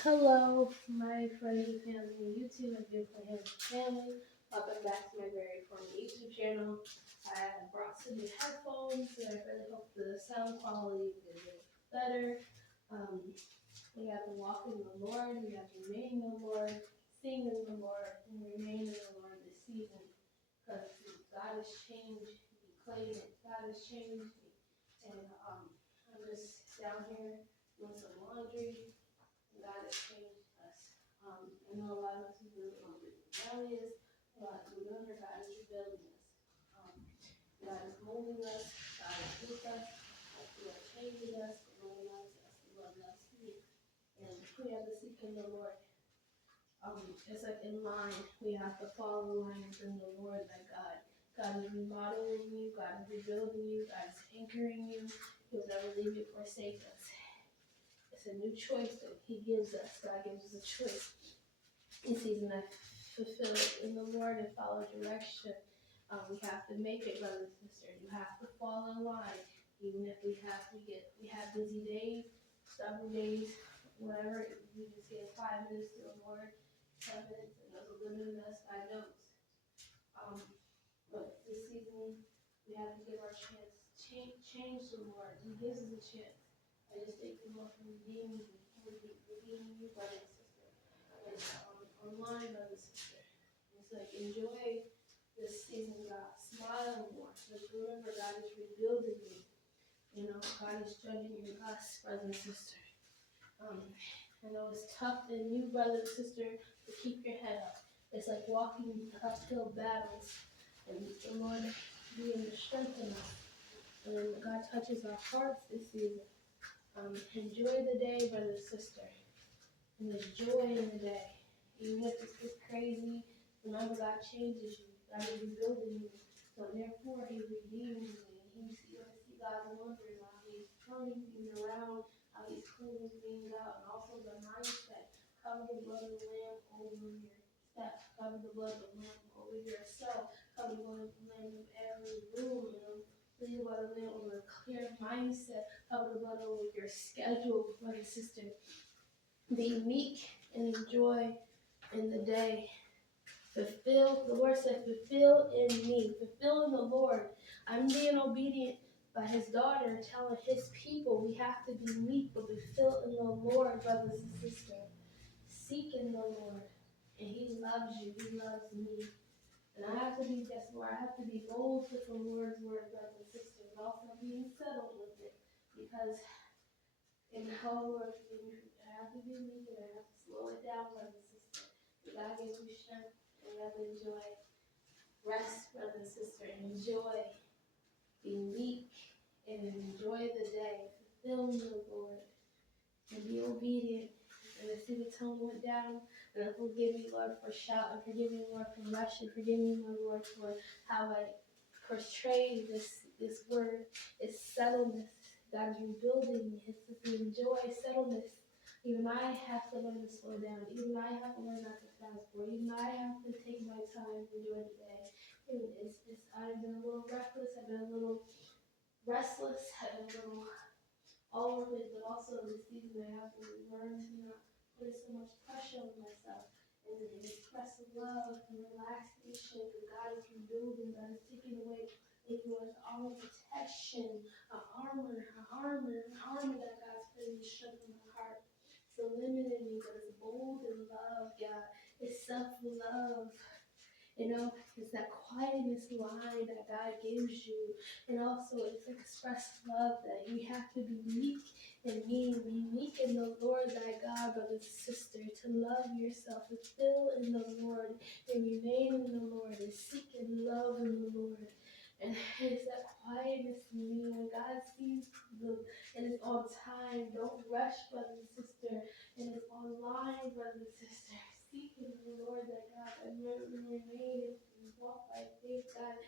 Hello, my friends and family on YouTube and beautiful hands family. Welcome back to my very fun YouTube channel. I have brought some new headphones and I really hope the sound quality is better. Um, we have to walk in the Lord, we have to remain in the Lord, sing in the Lord, and remain in the Lord this season. Because God has changed me, claim it. God has changed me. And I'm just down here doing some laundry. God has changed us. I know a lot of us are really rebellious, but remember, God is rebuilding us. Um, God is molding us. God is with us. He is changing us. The Lord loves us. The Lord loves me. And we have to seek in the Lord. It's like in line. We have to fall in line within the Lord that God is remodeling you. God is rebuilding you. God is anchoring you. He'll never leave you or forsake us. It's a new choice that He gives us. God gives us a choice in season that fulfill it in the Lord and follow direction. We have to make it, brothers and sisters. You have to fall in line, even if we have busy days, stubborn days, whatever. We just get 5 minutes to the Lord, 10 minutes, and those are limited us. God knows. But this season, we have to give our chance. Change the Lord. He gives us a chance. I just thank the Lord for redeeming you, brother and sister. And online, brother and sister. It's like enjoy this season, God. Smile more. Like remember, God is rebuilding you. You know, God is judging your us, brother and sister. I know it's tough in you, brother and sister, to keep your head up. It's like walking uphill battles, and the Lord being the strength in us. And God touches our hearts this season. Enjoy the day, brother and sister. And there's joy in the day. Even if it's just crazy, remember God changes you. God is rebuilding you. So therefore, He redeems you. You're going to see God's wonders, how He's turning things around, how He's cleaning things out, and also the mindset. Cover the blood of the Lamb over your steps. Cover the blood of the Lamb over yourself. Cover the blood of the Lamb in every room. Plead the blood of the Lamb over a clear mindset. Cover the blood over your schedule, brother and sister. Be meek and enjoy in the day. Fulfill, the Lord said, fulfill in me, fulfill in the Lord. I'm being obedient by His daughter, telling His people we have to be meek, but fulfill in the Lord, brothers and sisters. Seek in the Lord, and He loves you, He loves me. And I have to be, guess what? I have to be bold with the Lord's word, brothers and sisters, and also being settled with it, because in the whole Lord, I have to be meek and I have to slow it down, brothers and sisters. God gives me strength, and we have to enjoy rest, brother and sister, and enjoy being meek and enjoy the day, fulfilling the Lord, and be obedient. And I see the tone went down, and I forgive me, Lord, for shouting, forgive me, Lord, for rushing, forgive me, my Lord, for how I portrayed this word, its settledness. God is rebuilding me. It's to enjoy settledness. Even I have to learn to slow down. Even I have to learn not to fast forward. Even I have to take my time and enjoy the day. I've been a little reckless. I've been a little restless. I've been a little all of it, but also this season I have to learn to not put so much pressure on myself and express love and relaxation. And God is rebuilding, God is taking away ignorance, all protection, an armor that God's putting the strength in my heart. It's a limit in me, but it's bold in love, God. It's self-love. It's that quietness line that God gives you. And also, it's expressed love that you have to be meek and mean. Be meek in the Lord thy God, brother and sister, to love yourself, to fill in the Lord, and remain in the Lord, and seek and love in the Lord. And it's that quietness in me when God sees and it's on time. Don't rush, brother and sister. And it's online, brother and sister. Seek in the Lord thy God, and remain and walk by faith. God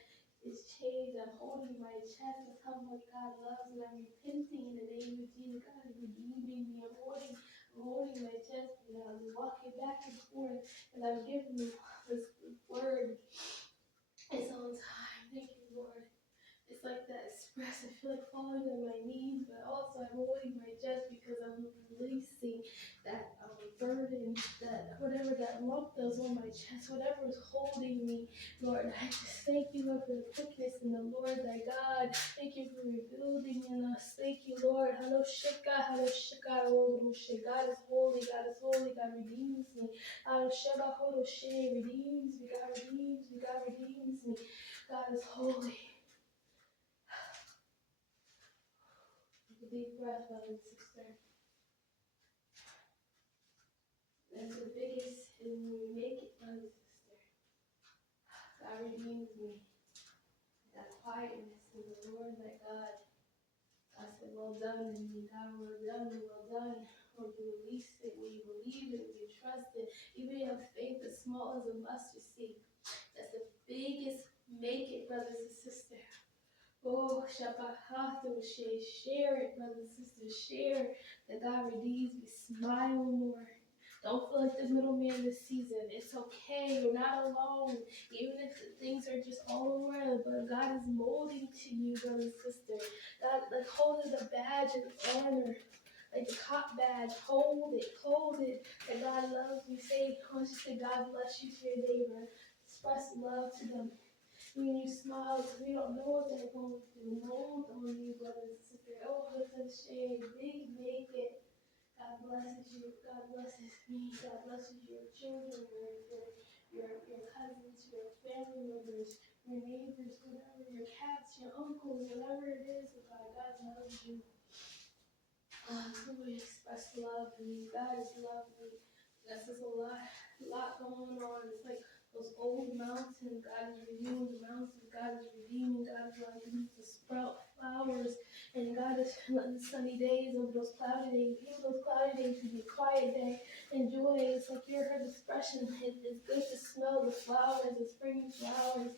is changed. I'm holding my chest. That's how much God loves, and I'm repenting in the name of Jesus. God is redeeming me. I'm holding my chest, and I'm walking back and forth, and I'm giving you this word. It's on time. Thank you, Lord. It's like that express. I feel like falling on my knees, but also I'm holding my chest because I'm releasing that lump that was on my chest, whatever was holding me, Lord, I just thank you, Lord, for the quickness in the Lord thy God. Thank you for rebuilding in us. Thank you, Lord. Hello, Shika, oh, God is holy, God is holy, God redeems me. Hello, Sheba, Hodo, She redeems me, God redeems me, God redeems me. God is holy. Take a deep breath, brother and sister. That's the biggest, and when we make it, brother and sister, God redeems me. That quietness in the Lord, thy God. I said, well done, and God, well done, and well done. When you release it, when you believe it, when you trust it, even if you have faith as small as a mustard seed. That's the biggest make it, brothers and sisters. Oh, Shabbat, share it, brothers and sisters. Share that God redeems me. Smile more. Don't feel like the middleman this season. It's okay. You're not alone. Even if things are just all around, but God is molding to you, brothers and sisters. God, like hold it a badge of honor. Like the cop badge, hold it. That God loves you. Say, conscious that God bless you to your neighbor. Express love to them. When you smile, because we don't know what they're going through. Mold on you, brothers and sisters. Oh, it's a shame. Big make it. God blesses you. God blesses me. God blesses your children, your cousins, your family members, your neighbors, whatever, your cats, your uncles, whatever it is. God loves you. We express love to me. God is lovely. That's just a lot going on. It's like those old mountains. God is renewing the mountains. God is redeeming. God is allowing to sprout flowers. And God is letting sunny days over those cloudy days. Even those cloudy days to be a quiet day. Enjoy. It's like you heard the expression. It's good to smell the flowers, the spring flowers.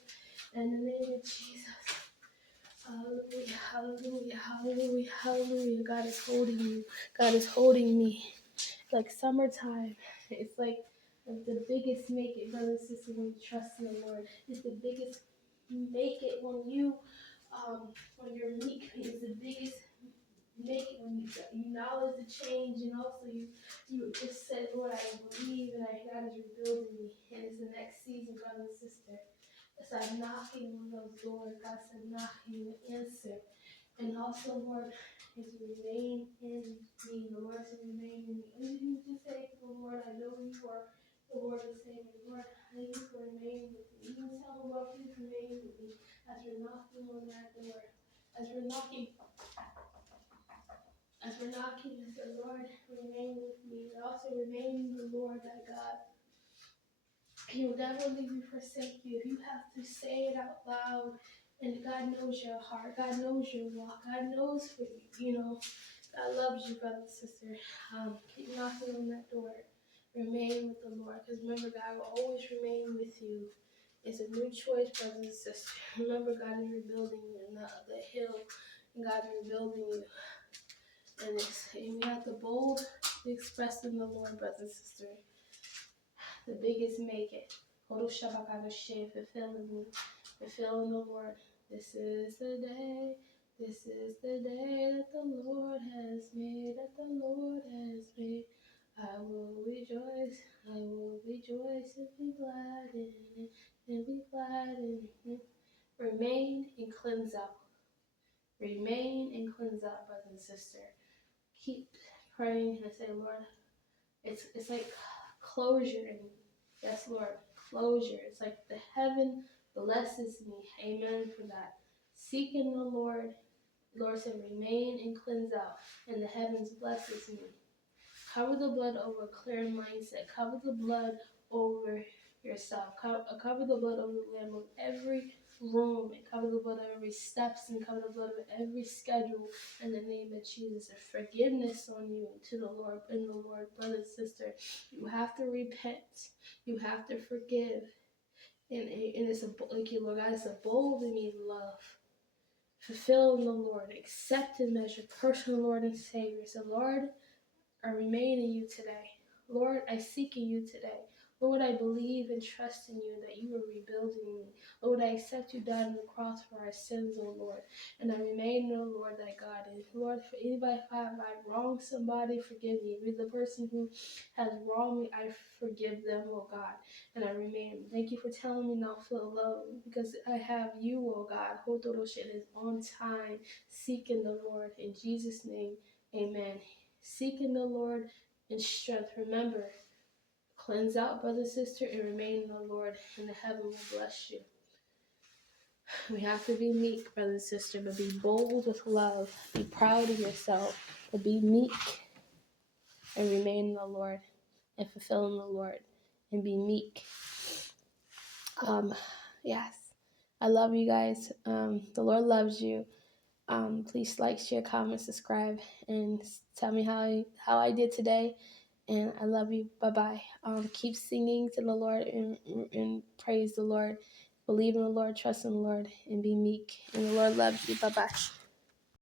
In the name of Jesus. Hallelujah, hallelujah, hallelujah, hallelujah. God is holding you. God is holding me. Like summertime. It's like the biggest make it, brothers and sisters, when you trust in the Lord. It's the biggest make it when you're meek. It's the biggest make it when you acknowledge the change, and also you just said, Lord, I believe, and God is rebuilding me. And it's the next season, brother and sister. It's like knocking on those doors. God said, knocking, answer. And also, Lord, is remain in me. The Lord said, remain in me. And you just say to the Lord, I know you are. The Lord is saying, Lord, thank you for remaining with me. Even tell the Lord, please remain with me as we're knocking on that door. As we're knocking, and say, Lord, remain with me. And also remain in the Lord, thy God. He will never leave you, forsake you. If you have to say it out loud, and God knows your heart, God knows your walk, God knows for you, God loves you, brother and sister. Keep knocking on that door. Remain with the Lord, because remember, God will always remain with you. It's a new choice, brothers and sisters. Remember, God is rebuilding you in the hill, and God is rebuilding you. And you have the bold to express in the Lord, brothers and sisters. The biggest make it. Fulfill in me. Fulfill in the Lord. This is the day. This is the day that the Lord has made. That the Lord has made. I will rejoice. I will rejoice and be glad in it. And be glad in it. Remain and cleanse out. Remain and cleanse out, brother and sister. Keep praying and say, Lord, it's like closure in me. Yes, Lord, closure. It's like the heaven blesses me. Amen for that. Seek in the Lord. The Lord said, remain and cleanse out, and the heavens blesses me. Cover the blood over a clear mindset. Cover the blood over yourself. Cover the blood over the lamb of every room, and cover the blood of every steps, and cover the blood of every schedule in the name of Jesus. And forgiveness on you to the Lord, in the Lord, brother and sister. You have to repent. You have to forgive. And it's like you, Lord God, it's a bold in me love. Fulfill in the Lord. Accept Him as your personal Lord and Savior. So, Lord, I remain in you today. Lord, I seek in you today. Lord, I believe and trust in you that you are rebuilding me. Lord, I accept you died on the cross for our sins, oh Lord. And I remain, oh Lord, thy God. And Lord, for anybody, if I wronged somebody, forgive me. If the person who has wronged me, I forgive them, oh God. And I remain. Thank you for telling me not to feel alone, because I have you, oh God. Hotoroshi is on time, seeking the Lord. In Jesus' name, amen. Seeking the Lord in strength. Remember, cleanse out, brother, sister, and remain in the Lord, and the heaven will bless you. We have to be meek, brother and sister, but be bold with love. Be proud of yourself, but be meek and remain in the Lord and fulfill in the Lord and be meek. Yes, I love you guys. The Lord loves you. Please like, share, comment, subscribe, and tell me how I did today. And I love you. Bye-bye. Keep singing to the Lord and praise the Lord. Believe in the Lord, trust in the Lord, and be meek. And the Lord loves you. Bye-bye.